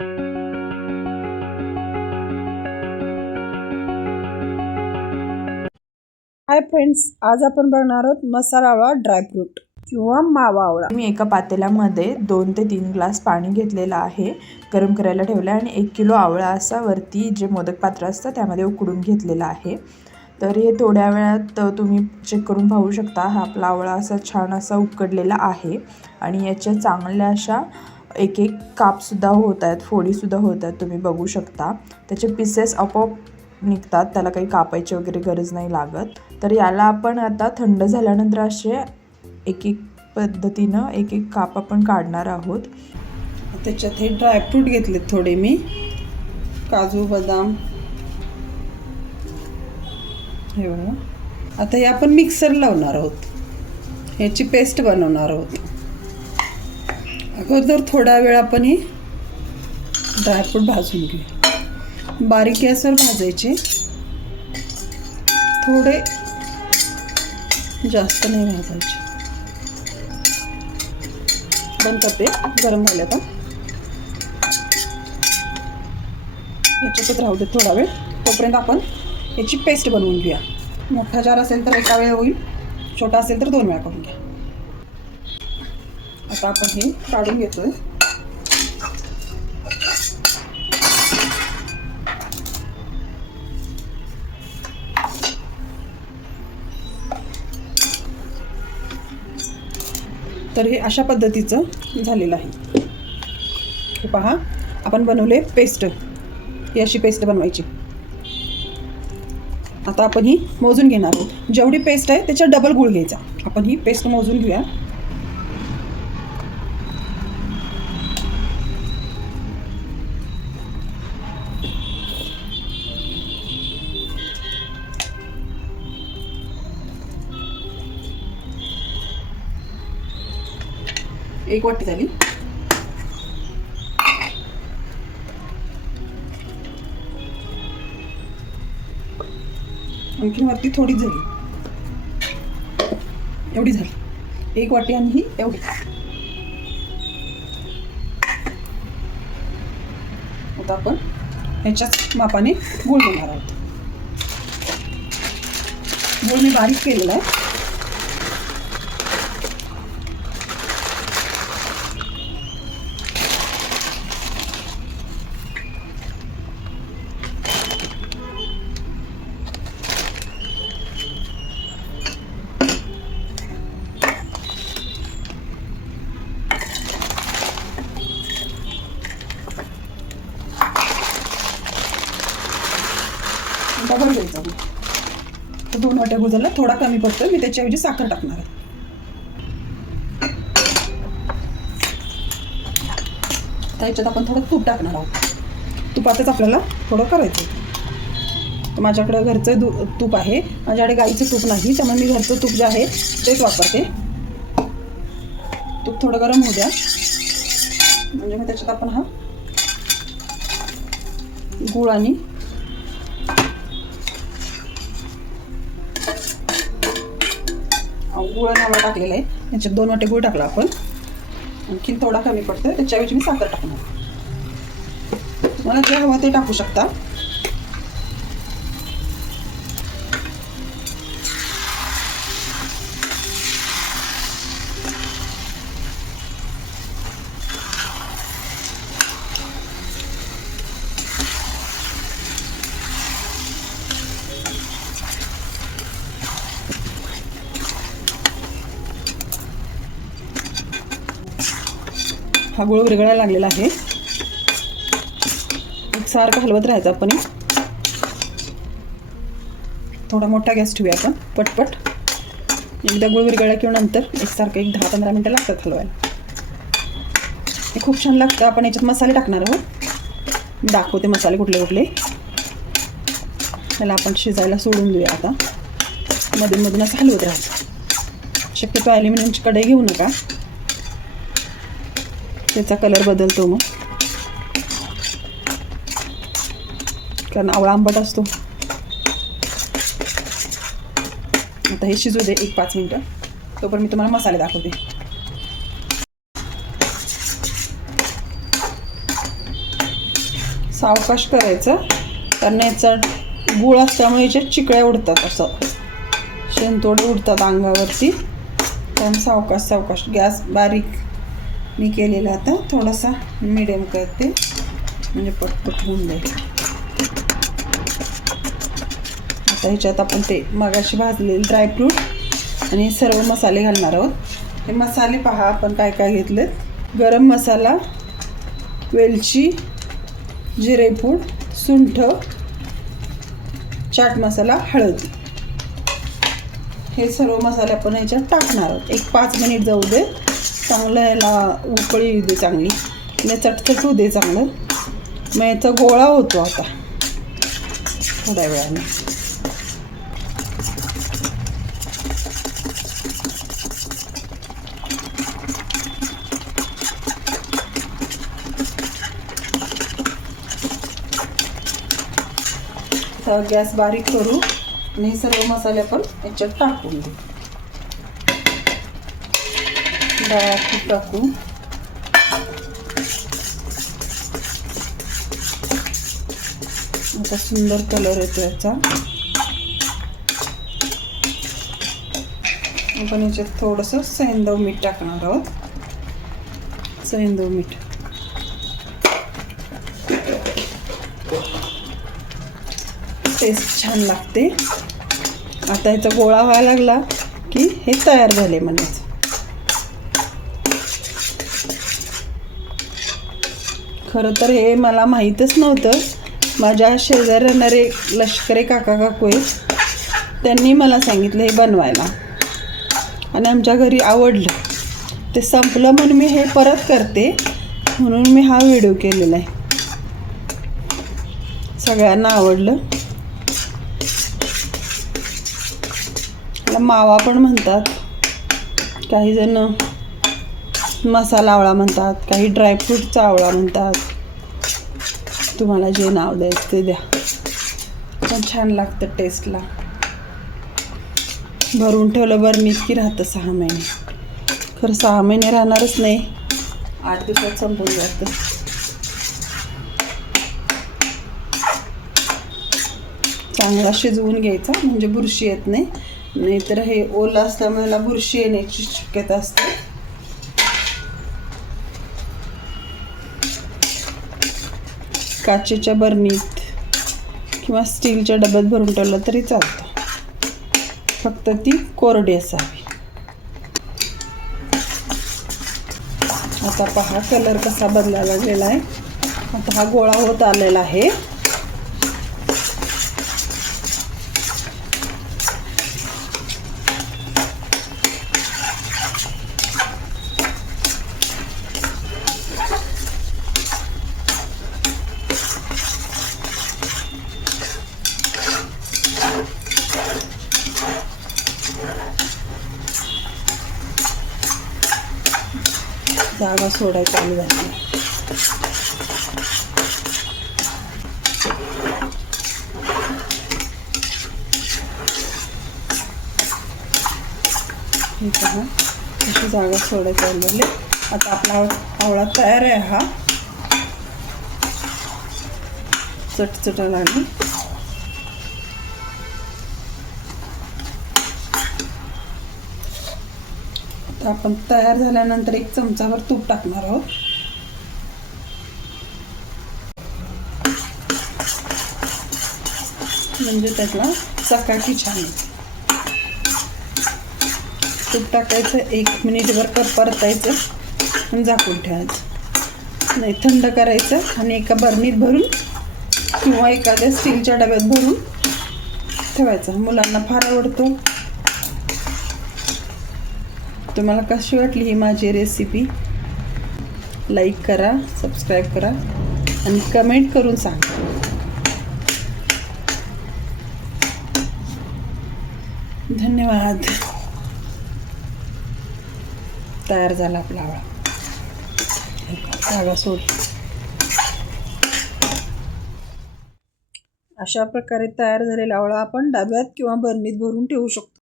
Hi friends, आज आपण बघणार आहोत मसाला आवळा ड्रायफ्रूट किंवा मावा आवळा। मी एका पातेल्यामध्ये 2 ते 3 ग्लास पाणी घेतलेलं आहे, गरम करायला ठेवलं आहे आणि 1 किलो आवळा असा वरती जे मोदक पात्र असतं त्यामध्ये उकडून घेतलेला आहे। तर हे थोड्या वेळात तुम्ही चेक करून पाहू शकता, हा आपला आवळा असा छान असा उकडलेला आहे आणि याच्या चांगल्या अशा एक एक कापसुद्धा होत आहेत, फोडीसुद्धा होत आहेत, तुम्ही बघू शकता। त्याचे पीसेस आपोआप निघतात, त्याला काही कापायची वगैरे गरज नाही लागत। तर याला आपण आता थंड झाल्यानंतर असे एक एक पद्धतीनं एक एक काप आपण काढणार आहोत। त्याच्यात हे ड्रायफ्रूट घेतलेत थोडे मी, काजू बदाम हे बघा। आता हे आपण मिक्सर लावणार आहोत, ह्याची पेस्ट बनवणार आहोत। अगोदर थोडा वेळ आपण हे ड्रायफ्रूट भाजून घेऊ, बारीक गॅसवर भाजायचे, थोडे जास्त नाही भाजायचे। बंद करते, गरम झाले आता। याच्यातच राहू दे थोडा वेळ, तोपर्यंत आपण याची पेस्ट बनवून घेऊया। मोठा जार असेल तर एका वेळ होईल, छोटा असेल तर 2 वेळा करून घ्या। आता आपण हे काढून घेतोय। तर हे अशा पद्धतीचं झालेलं आहे। हे पहा, आपण बनवले पेस्ट, ही अशी पेस्ट बनवायची। आता आपण ही मोजून घेणार आहोत, जेवढी पेस्ट आहे त्याच्या डबल गूळ घ्यायचा। आपण ही पेस्ट मोजून घेऊया। एक वाटी झाली। आणखी वरती थोडी झाली, एवढी झाली। 1 वाटी आणि ही एवढी। आता आपण ह्याच्याच मापाने गूळ घेणार आहोत। गूळ मी बारीक केलेला आहे। डबल घ्यायचा गूळ, तर 2 वाट्या गूळ झाला, थोडा कमी पडतोय, मी त्याच्याऐवजी साखर टाकणार आहे। तर याच्यात आपण थोडं तूप टाकणार आहोत। तुपातच आपल्याला थोडं करायचं आहे। तर माझ्याकडं घरचं तूप आहे, माझ्याकडे गाईचं तूप नाही, त्यामुळे मी घरचं तूप जे आहे तेच वापरते। तूप थोडं गरम होऊ द्या, म्हणजे मग त्याच्यात आपण हा गूळ आणि गूळ आणि आवळा टाकलेला आहे, याच्यात 2 वाटे गूळ टाकला आपण, आणखी थोडा कमी पडतोय, त्याच्याऐवजी मी साखर टाकणार। तुम्हाला जे हवं ते टाकू शकता। हा गूळ विरघळायला लागलेला आहे, एकसारखं हलवत राहायचं आपण। थोडा मोठा गॅस ठेवूया आपण, पटपट एकदा गूळ विरघळला किंवा नंतर एकसारखं 10-15 मिनटं लागतात हलवायला। हे खूप छान लागतं। आपण याच्यात मसाले टाकणार आहोत, दाखवते मसाले कुठले कुठले। त्याला आपण शिजायला सोडून देऊया। आता मधून मधून असं हलवत राहायचं। शक्यतो ॲल्युमिनियमची कढई घेऊ नका, त्याचा कलर बदलतो मग, कारण आवळा आंबट असतो। आता हे शिजू दे 1-5 मिनटं, तोपर्यंत मी तुम्हाला मसाले दाखवते। सावकाश करायचं, कारण याचा गुळ असल्यामुळे याच्यात चिकळ्या उडतात, असं शेणतोडे उडतात अंगावरती. त्यामुळे सावकाश सावकाश. गॅस बारीक मी केलेला, आता थोडासा मिडियम करते म्हणजे पटपट होऊन जाईल. आता ह्याच्यात आपण ते मगाशी भाजलेले ड्रायफ्रूट आणि सर्व मसाले घालणार आहोत. हे मसाले पहा आपण काय काय घेतलेत. गरम मसाला, वेलची, जिरेपूड, सुंठ, चाट मसाला, हळद, हे सर्व मसाले आपण ह्याच्यात टाकणार आहोत. एक 5 मिनिट जाऊ दे, चांगलं ह्याला उकळी येऊ दे, चांगली आणि चटचट होऊ दे चांगलं. मग याचा गोळा होतो आता थोड्या वेळाने. गॅस बारीक करू आणि सर्व मसाले आपण याच्यात टाकून देऊ. ड्रायफ्रूट टाकू, आता सुंदर कलर येतो याचा. आपण याच्यात थोडंसं सैंधव मीठ टाकणार आहोत. सैंधव मीठ टेस्ट छान लागते. आता याचा गोळा व्हायला लागला की हे तयार झाले म्हणायचं. खरं तर हे मला माहीतच नव्हतं. माझ्या शेजारी राहणारे लष्करी काका काकू आहेत, त्यांनी मला सांगितलं हे बनवायला आणि आमच्या घरी आवडलं. ते संपलं म्हणून मी हे परत करते, म्हणून मी हा व्हिडिओ केलेला आहे. सगळ्यांना आवडलं. मावा पण म्हणतात, काही जण मसाला आवळा म्हणतात, काही ड्रायफ्रूटचा आवळा म्हणतात. तुम्हाला जे नाव द्यायचं ते द्या, पण छान लागतं टेस्टला. भरून ठेवलं बरणीत की राहतं 6 महिने. खरं 6 महिने राहणारच नाही, 8 दिवसात संपून जातं. चांगला शिजवून घ्यायचा म्हणजे बुरशी येत नाही, नाहीतर हे ओलं असल्यामुळे मला बुरशी येण्याची शक्यता असते. काचेच्या बरणीत किंवा स्टीलच्या डब्यात भरून ठेवलं तरी चालतं, फक्त ती कोरडी असावी. आता पहा कलर कसा बदलायला लागलेला आहे. आता हा गोळा होत आलेला आहे. जागा सोडायला चालू झाली. हे पहा अशी जागा सोडायला चालू झाली. आता आपला आवळा तयार आहे. हा चटचटा लागली. आपण तयार झाल्यानंतर 1 चमचाभर तूप टाकणार आहोत. म्हणजे त्याला चकाकी छान येते. तूप टाकायचं, 1 मिनिटभर परतायचं आणि झाकून ठेवायचं. नाही थंड करायचं आणि एका बरणीत भरून किंवा एखाद्या स्टीलच्या डब्यात भरून ठेवायचं. मुलांना फार आवडतो. तुम्हाला कशी वाटली ही माझी रेसिपी? लाईक करा, सबस्क्राईब करा आणि कमेंट करून सांगा. धन्यवाद. तयार झाला आपला आवळा. जागा सोड. अशा प्रकारे तयार झालेला आवळा आपण डब्यात किंवा बरणीत भरून ठेवू शकतो.